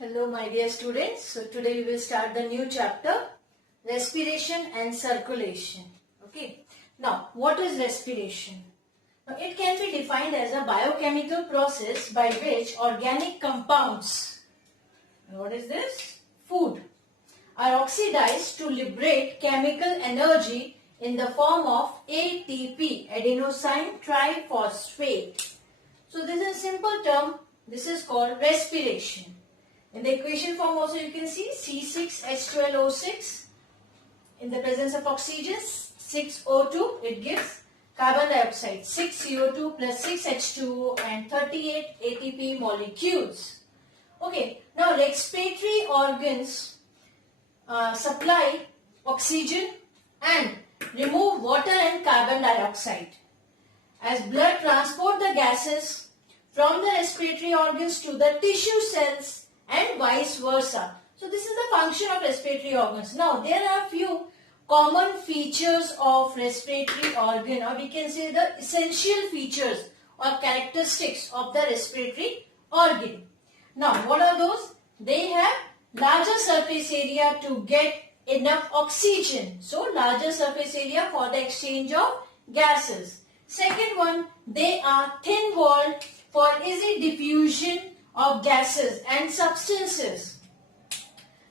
Hello my dear students. So today we will start the new chapter, respiration and circulation. Okay. Now what is respiration? Now, it can be defined as a biochemical process by which organic compounds, and what is this? Food, are oxidized to liberate chemical energy in the form of ATP, adenosine triphosphate. So this is a simple term. This is called respiration. In the equation form also you can see C6H12O6. In the presence of oxygen, 6O2, it gives carbon dioxide, 6CO2 plus 6H2O and 38 ATP molecules. Okay, now respiratory organs supply oxygen and remove water and carbon dioxide. As blood transport the gases from the respiratory organs to the tissue cells and vice versa. So this is the function of respiratory organs. Now there are few common features of respiratory organ, or we can say the essential features or characteristics of the respiratory organ. Now what are those? They have larger surface area to get enough oxygen. So larger surface area for the exchange of gases. Second one, they are thin walled for easy diffusion of gases and substances.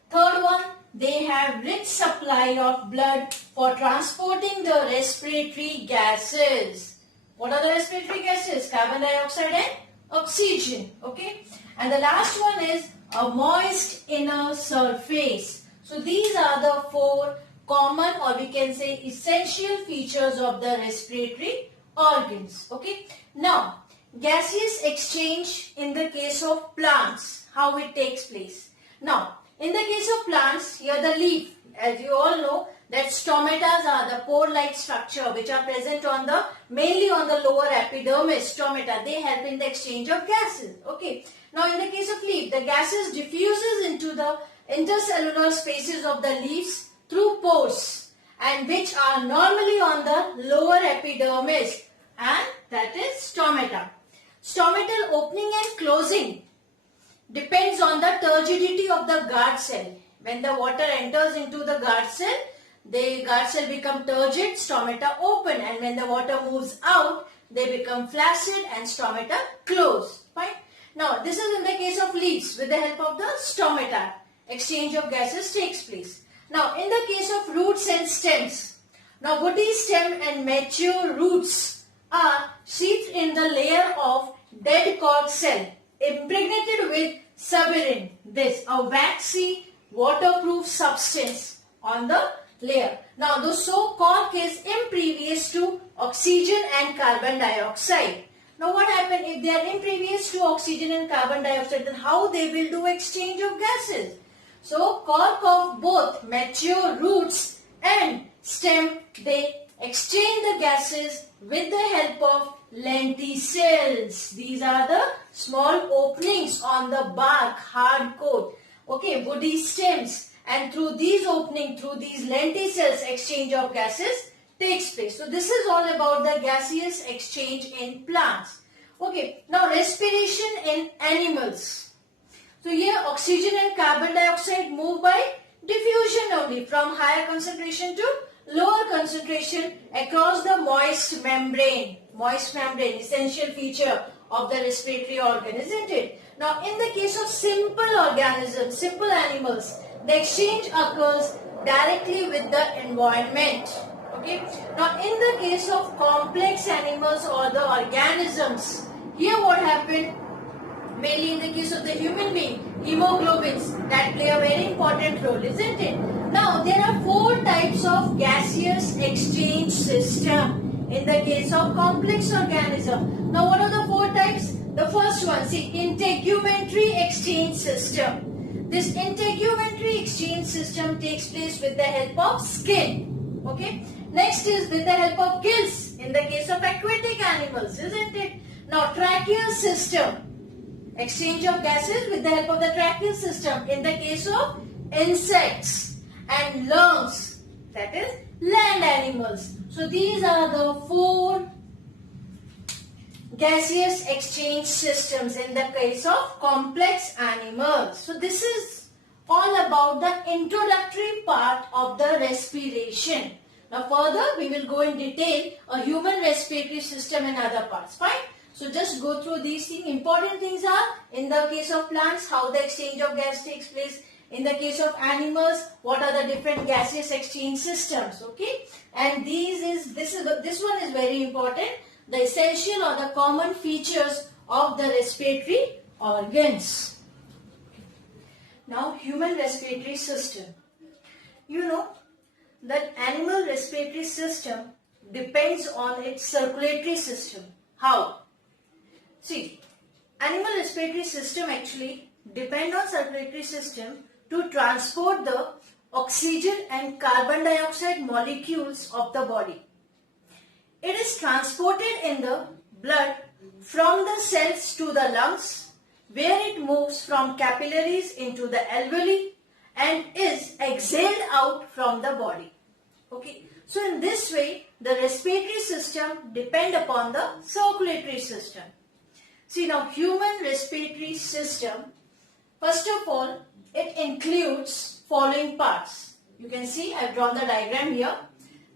Third one, they have rich supply of blood for transporting the respiratory gases. What are the respiratory gases? Carbon dioxide and oxygen. Okay. And the last one is a moist inner surface. So these are the four common, or we can say essential features of the respiratory organs. Okay. Now, gaseous exchange in the case of plants, how it takes place. Now, in the case of plants, here the leaf, as you all know, that stomatas are the pore-like structure which are present on the, mainly on the lower epidermis, stomata. They help in the exchange of gases. Okay. Now, in the case of leaf, the gases diffuses into the intercellular spaces of the leaves through pores, and which are normally on the lower epidermis, and that is stomata. Stomatal opening and closing depends on the turgidity of the guard cell. When the water enters into the guard cell, the guard cell become turgid, stomata open, and when the water moves out, they become flaccid and stomata close. Fine. Now, this is in the case of leaves. With the help of the stomata, exchange of gases takes place. Now, in the case of roots and stems, now woody stem and mature roots are sheathed in the layer of dead cork cell impregnated with suberin, this a waxy waterproof substance on the layer. Now the cork is impervious to oxygen and carbon dioxide. Now what happens if they are impervious to oxygen and carbon dioxide? Then how they will do exchange of gases? So cork of both mature roots and stem, they exchange the gases with the help of lenticels. These are the small openings on the bark, hard coat. Okay, woody stems, and through these openings, through these lenticels, exchange of gases takes place. So this is all about the gaseous exchange in plants. Okay, now respiration in animals. So here oxygen and carbon dioxide move by diffusion only, from higher concentration to lower concentration across the moist membrane. Moist membrane, essential feature of the respiratory organ, isn't it? Now, in the case of simple organisms, simple animals, the exchange occurs directly with the environment. Okay. Now, in the case of complex animals or the organisms, here what happened? Mainly in the case of the human being, hemoglobins that play a very important role, isn't it? Now, there are four types of gaseous exchange system in the case of complex organism. Now, what are the four types? The first one, see, integumentary exchange system. This integumentary exchange system takes place with the help of skin. Okay. Next is with the help of gills in the case of aquatic animals, isn't it? Now, tracheal system. Exchange of gases with the help of the tracheal system in the case of insects, and lungs, that is land animals. So these are the four gaseous exchange systems in the case of complex animals. So this is all about the introductory part of the respiration. Now further we will go in detail a human respiratory system and other parts. Fine. So just go through these things. Important things are in the case of plants how the exchange of gas takes place. In the case of animals, what are the different gaseous exchange systems? Okay. And this one is very important. The essential or the common features of the respiratory organs. Now human respiratory system. You know that animal respiratory system depends on its circulatory system. How? See, animal respiratory system actually depend on circulatory system to transport the oxygen and carbon dioxide molecules of the body. It is transported in the blood from the cells to the lungs, where it moves from capillaries into the alveoli and is exhaled out from the body. Okay. So in this way, the respiratory system depend upon the circulatory system. See now, human respiratory system, first of all, it includes following parts. You can see I have drawn the diagram here.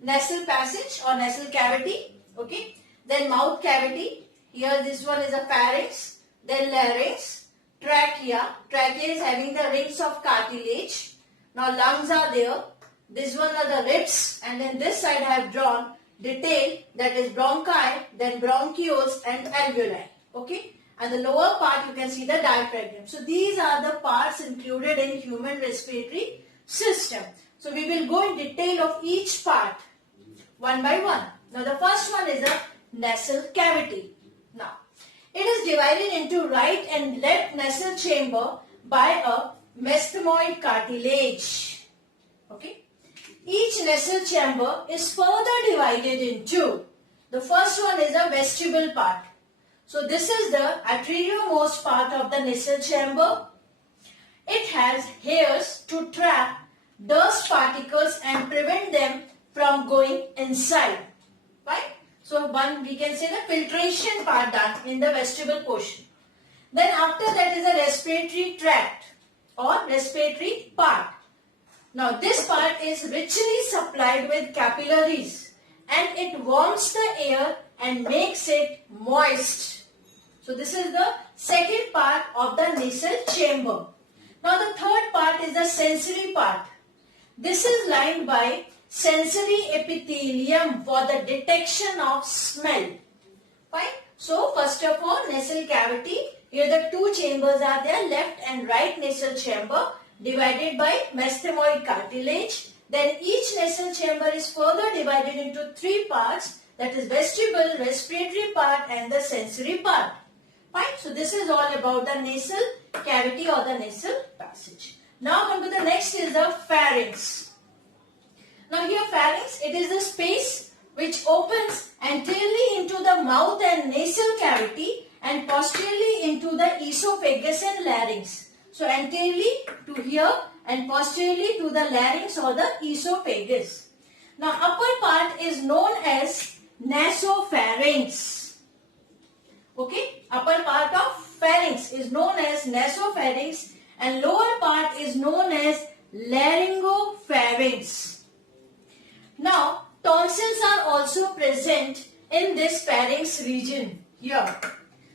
Nasal passage or nasal cavity, okay. Then mouth cavity. Here this one is a pharynx. Then larynx, trachea. Trachea is having the rings of cartilage. Now lungs are there. This one are the ribs, and then this side I have drawn detail, that is bronchi, then bronchioles and alveoli, okay. And the lower part you can see the diaphragm. So these are the parts included in human respiratory system. So we will go in detail of each part one by one. Now the first one is a nasal cavity. Now it is divided into right and left nasal chamber by a mesthemoid cartilage. Okay. Each nasal chamber is further divided into, the first one is a vestibule part. So this is the anteriormost part of the nasal chamber. It has hairs to trap dust particles and prevent them from going inside. Right? So one, we can say the filtration part done in the vestibule portion. Then after that is a respiratory tract or respiratory part. Now this part is richly supplied with capillaries and it warms the air and makes it moist. So this is the second part of the nasal chamber. Now the third part is the sensory part. This is lined by sensory epithelium for the detection of smell. Fine. So first of all, nasal cavity. Here the two chambers are there, left and right nasal chamber, divided by mesthemoid cartilage. Then each nasal chamber is further divided into three parts, that is vestibule, respiratory part and the sensory part. Fine. So this is all about the nasal cavity or the nasal passage. Now come to the next is the pharynx. Now here pharynx, it is the space which opens anteriorly into the mouth and nasal cavity and posteriorly into the esophagus and larynx. So anteriorly to here and posteriorly to the larynx or the esophagus. Now upper part is known as nasopharynx. Okay, upper part of pharynx is known as nasopharynx and lower part is known as laryngopharynx. Now tonsils are also present in this pharynx region here.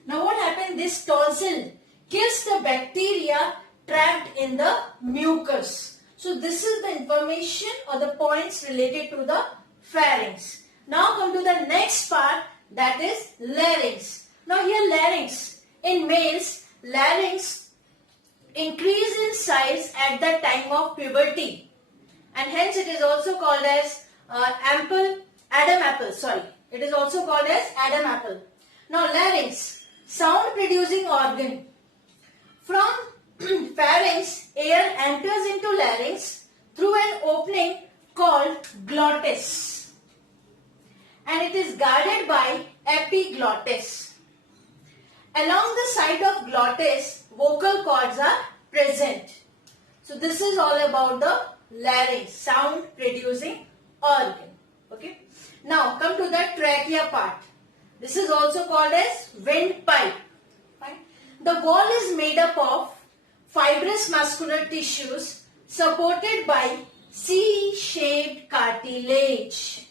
Now what happened? This tonsil kills the bacteria trapped in the mucus. So this is the information or the points related to the pharynx. Now come to the next part, that is larynx. Now here larynx, in males, larynx increase in size at the time of puberty and hence it is also called as Adam apple. It is also called as Adam apple. Now larynx, sound producing organ. From pharynx, air enters into larynx through an opening called glottis and it is guarded by epiglottis. Along the side of glottis, vocal cords are present. So this is all about the larynx, sound producing organ. Okay. Now come to the trachea part. This is also called as windpipe. Fine. The wall is made up of fibrous muscular tissues supported by C-shaped cartilage.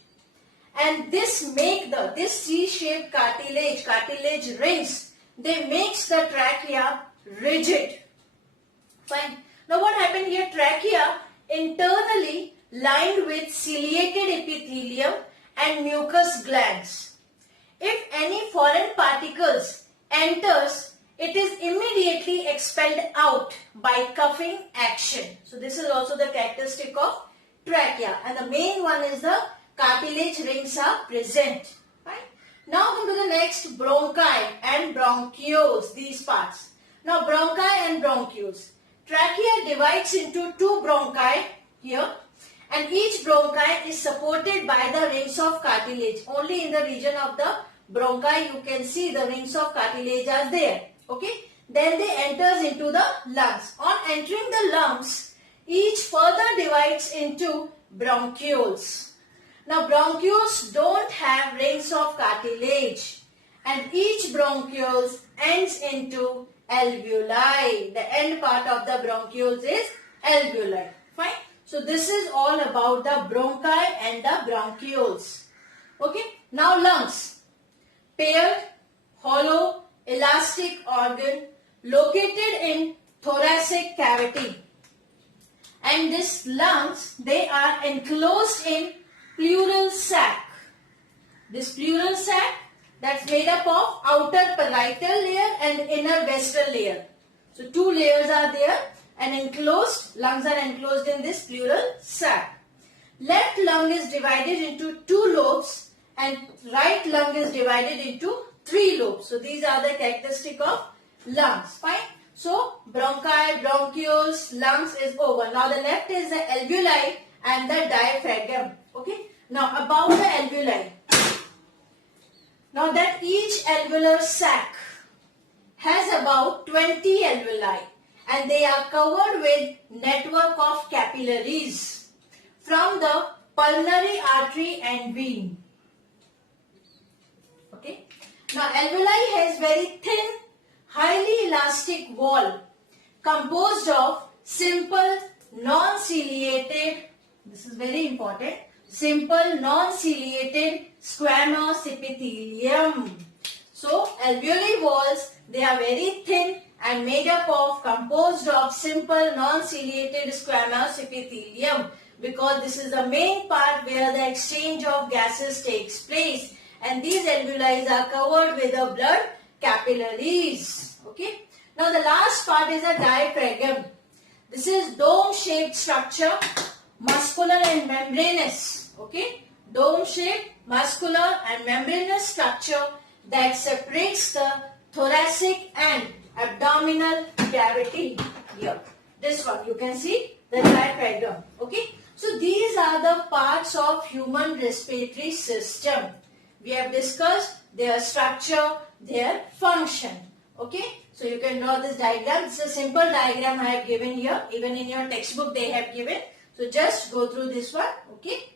And this C-shaped cartilage rings, they makes the trachea rigid. Fine. Now what happened here? Trachea internally lined with ciliated epithelium and mucous glands. If any foreign particles enters, it is immediately expelled out by cuffing action. So this is also the characteristic of trachea, and the main one is the cartilage rings are present. Right? Now come to the next, bronchi and bronchioles, these parts. Now bronchi and bronchioles. Trachea divides into two bronchi here, and each bronchi is supported by the rings of cartilage. Only in the region of the bronchi you can see the rings of cartilage are there. Okay. Then they enters into the lungs. On entering the lungs, each further divides into bronchioles. Now bronchioles don't have rings of cartilage, and each bronchioles ends into alveoli. The end part of the bronchioles is alveoli. Fine. So this is all about the bronchi and the bronchioles. Okay. Now lungs. Paired, hollow, elastic organ located in thoracic cavity. And this lungs, they are enclosed in pleural sac. This pleural sac, that's made up of outer parietal layer and inner vestral layer. So two layers are there and enclosed, lungs are enclosed in this pleural sac. Left lung is divided into two lobes and right lung is divided into three lobes. So these are the characteristic of lungs. Fine. So bronchi, bronchioles, lungs is over. Now the left is the alveoli and the diaphragm. Okay. Now about the alveoli. Now that each alveolar sac has about 20 alveoli, and they are covered with network of capillaries from the pulmonary artery and vein. Okay. Now alveoli has very thin, highly elastic wall composed of simple non-ciliated, this is very important, simple non-ciliated squamous epithelium. So alveoli walls, they are very thin and made up of, composed of simple non-ciliated squamous epithelium, because this is the main part where the exchange of gases takes place, and these alveoli are covered with the blood capillaries. Okay. Now the last part is a diaphragm. This is dome-shaped structure, muscular and membranous. Okay. Dome-shaped, muscular and membranous structure that separates the thoracic and abdominal cavity here. This one you can see the diaphragm. Okay. So these are the parts of human respiratory system. We have discussed their structure, their function. Okay. So you can draw this diagram. It's a simple diagram I have given here. Even in your textbook they have given. So just go through this one. Okay.